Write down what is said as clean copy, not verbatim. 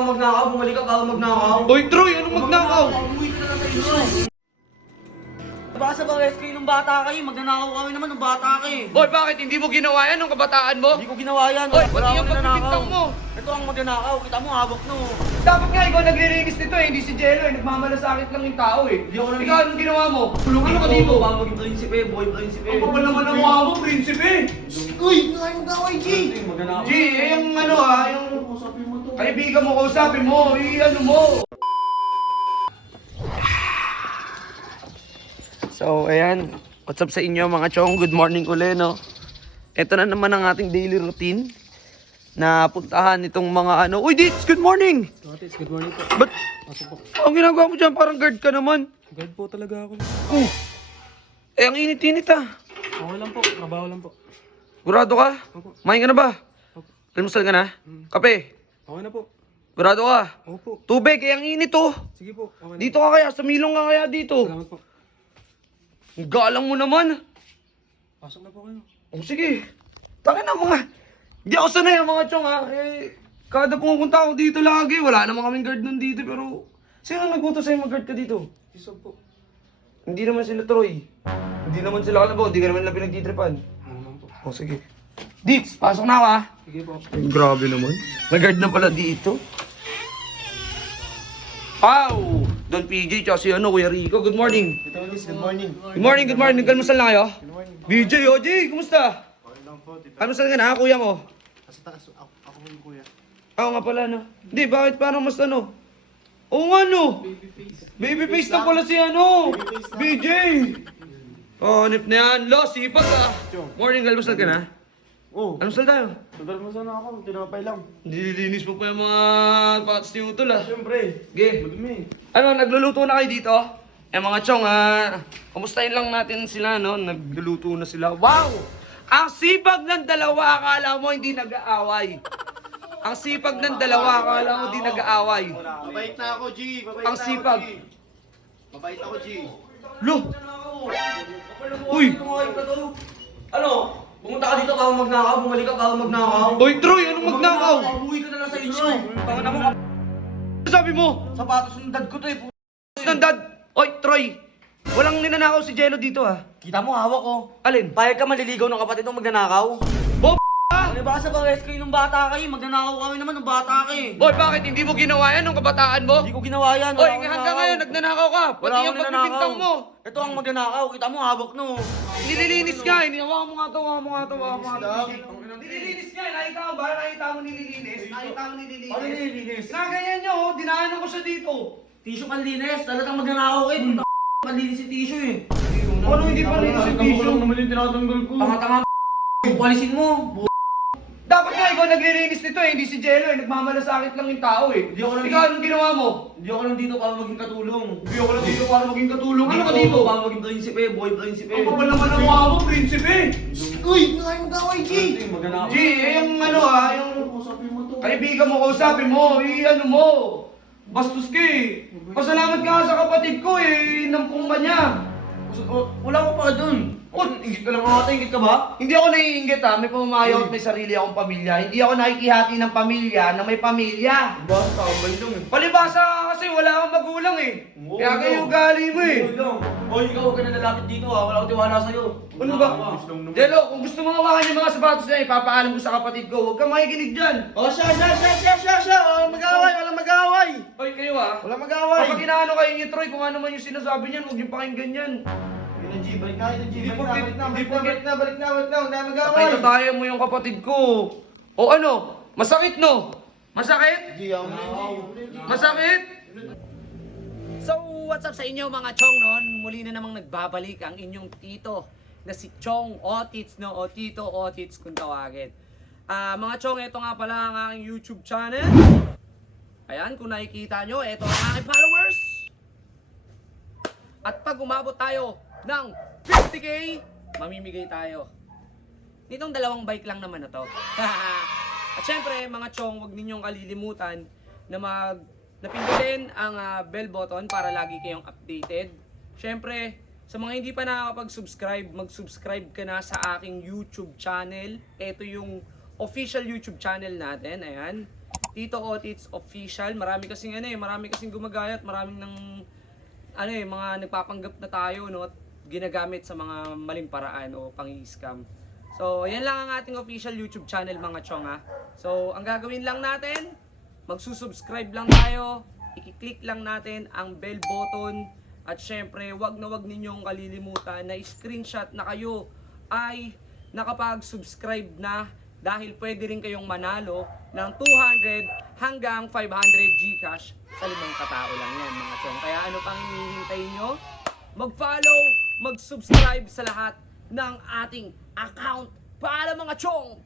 bago magnakaw, bumalik ka bago magnakaw. Hoy, Troy, anong magnakaw? Umuwi ka na lang sa inyo. Baka sa rescue nung bata kayo, magnanakaw kami naman nung bata kayo. Hoy, bakit hindi mo ginawa yan nung kabataan mo? Hindi ko ginawa yan. Hoy, Wala pati akong yung ninanakaw. pagbibintang mo. Ito ang magnanakaw, kita mo hawak no. Dapat nga ikaw naglilinis nito eh, hindi si Jello eh. Nagmamalasakit lang yung tao eh. Hindi ako nag- Ikaw, anong ginawa mo? Tulungan ka dito. Baka maging prinsipe, boy prinsipe. Ang kapal naman ang mukha mo, prinsipe. Uy, ngayon mo gaway, G! Magnanakaw. G, eh, yung ano ha, yung Usapin mo to. kaibigan mo, kausapin mo, ano mo. So, ayan. What's up sa inyo mga chong? Good morning ulit, no? Ito na naman ang ating daily routine na puntahan itong mga ano. Uy, Dits! Good morning! Otis, good morning po. Ba't Pasok po. ang ginagawa mo dyan? Parang guard ka naman. Guard po talaga ako. Oh. Eh, ang init-init ah. Okay lang po, trabaho lang po. Burado ka? Opo. Kumain ka na ba? Opo. Almusal ka na? Kape? Okay na po. Burado ka? Opo. Tubig, eh, ang init oh. Sige po, okay na. Dito ka kaya, sa milong ka kaya dito. Salamat po. Ang galang mo naman. Pasok na po kayo. Oh, sige. Takin na mga. Hindi ako sanay ang mga chong ha. Eh, kada pumupunta ako dito lagi, wala naman kaming guard nun dito. Pero, sino nagpunta sa'yo mag-guard ka dito? Isog po. Hindi naman sila Troy. Hindi naman sila kalabaw. Hindi ka naman nila pinagtitripan. Naman po. Oh, sige. Dits, pasok na ako ha. Sige po. Ay, grabe naman. May guard na pala dito. Wow! Don PJ, tsaka si ano, Kuya Rico. Good morning. Tito Otis, good morning. Good morning, good morning. Nagkalmasal na kayo? Good morning. BJ, OJ, kumusta? Okay lang po, Tito. Almusal ka na, kuya mo? Sa taas, ako yung kuya. Oo nga pala, no? Hindi, bakit parang mas ano? Oo nga, no? Babyface na pala si ano? BJ! Oh, nip na yan. Lo, sipag ah. Morning, almusal ka na? Oh, Almusal tayo. tagal mo sana ako, tinapay lang. Nililinis mo pa yung mga patas ni Utol ah. Siyempre, Ge. madumi. Ano, nagluluto na kayo dito? Eh mga chong kumustahin lang natin sila, no? Nagluluto na sila. Wow! Ang sipag ng dalawa, akala mo hindi nag-aaway. Ang sipag ng dalawa, akala mo hindi nag-aaway. Mabait na ako, G. Mabait Ang na sipag. ako, G. Mabait ako, G. Lo! Uy! Ano? Pumunta ka dito bago magnakaw, bumalik ka bago magnakaw. Hoy, Troy! Anong magnakaw? Umuwi ka na lang sa inyo. Tanga na mo, Ano sabi mo? sapatos ng dad ko to eh. Standard! Hoy, Troy! Walang ninanakaw si Jello dito ah. Kita mo, hawak ko. Alin? Payag ka maliligaw ng kapatid mo magnanakaw. Bob! Ano ba sa rescue nung bata kayo? Magnanakaw kami naman nung bata kayo. Hoy, bakit hindi mo ginawa yan nung kabataan mo? Hindi ko ginawa yan. Hoy, hanggang ngayon nagnanakaw ka. Wala Pati akong yung pagbibintang mo. Ito ang magnanakaw. Kita mo, hawak no. Nililinis nga eh. Hawakan mo nga to, hawakan mo nga to, hawakan mo nga to. Nililinis nga eh. Nakita mo ba? Nakita mo nililinis? Nakita mo nililinis? Ano nililinis? Ginaganyan nyo oh. Dinaanan ko siya dito. Tissue panlinis. Talagang magnanakaw kayo. Panlinis si tissue eh. Ano hindi pa linis yung tissue? naman yung tinatanggal ko. Tanga-tanga Palisin mo. Dapat nga ikaw naglilinis nito eh. Hindi si Jello eh. Nagmamalasakit lang yung tao eh. Hindi ako nag- Ikaw anong ginawa mo? Hindi ako nandito para maging katulong. Hindi ako lang dito para maging katulong. Ano ka Dito dito? ako para maging prinsipe, boy prinsipe. Ang kapal naman ang mukha mo, prinsipe. Uy, ngayon mo gaway, G! Magnanakaw. G, eh, yung ano ha, yung Usapin mo to. kaibigan mo, kausapin mo, ano mo. Bastos ka eh. Pasalamat ka nga sa kapatid ko eh. Nampung ka niya. Wala ko pa dun. Ingit ka lang ata, ingit ka ba? Hindi ako naiinggit ha. May pamamayaw at may sarili akong pamilya. Hindi ako nakikihati ng pamilya na may pamilya. Ba, tambay lang eh. Palibasa kasi wala kang magulang eh. Oo, Kaya kayo ugali mo eh. Hoy, ikaw huwag ka na lalapit dito ha. Wala akong tiwala sa'yo. Ano ba? Jello, kung gusto mo hawakan yung mga sapatos na ipapaalam ko sa kapatid ko, huwag kang makikinig dyan. Oh, siya! Walang mag-away, walang mag-away! Hoy, kayo ha. Walang mag-away! Kapag inaano kayo ni Troy, kung ano man yung sinasabi niyan, huwag yung pakinggan yan. Yun ang G, balik na, yun ang G, Hindi balik porket- na, hindi balik na, balik na, huwag na mag-away! Patay-tatayan mo yung kapatid ko. O ano? Masakit no? Masakit? G, ako na Masakit? So, what's up sa inyo mga chong noon? Muli na namang nagbabalik ang inyong tito na si Chong Otits, no? O Tito Otits kung tawagin. Mga chong, ito nga pala ang aking YouTube channel. Ayan, kung nakikita nyo, ito ang aking followers. At pag umabot tayo ng 50k, mamimigay tayo. Nitong dalawang bike lang naman na to. At syempre, mga chong, huwag ninyong kalilimutan na napindutin ang bell button para lagi kayong updated. Syempre, sa mga hindi pa nakakapag-subscribe, mag-subscribe ka na sa aking YouTube channel. Ito yung official YouTube channel natin, ayan. Tito Otits Official. Marami kasing gumagayat, maraming mga nagpapanggap na tayo, no, at ginagamit sa mga maling paraan o pang-scam. So, yan lang ang ating official YouTube channel, mga chong, ha. So, ang gagawin lang natin, magsusubscribe lang tayo, i-click lang natin ang bell button, at syempre, wag ninyong kalilimutan na screenshot na kayo ay nakapag-subscribe na, dahil pwede rin kayong manalo ng 200 hanggang 500 GCash sa 5 katao lang yan, mga chong. Kaya ano pang hinihintay nyo? Mag-follow, mag-subscribe sa lahat ng ating account para, mga chong!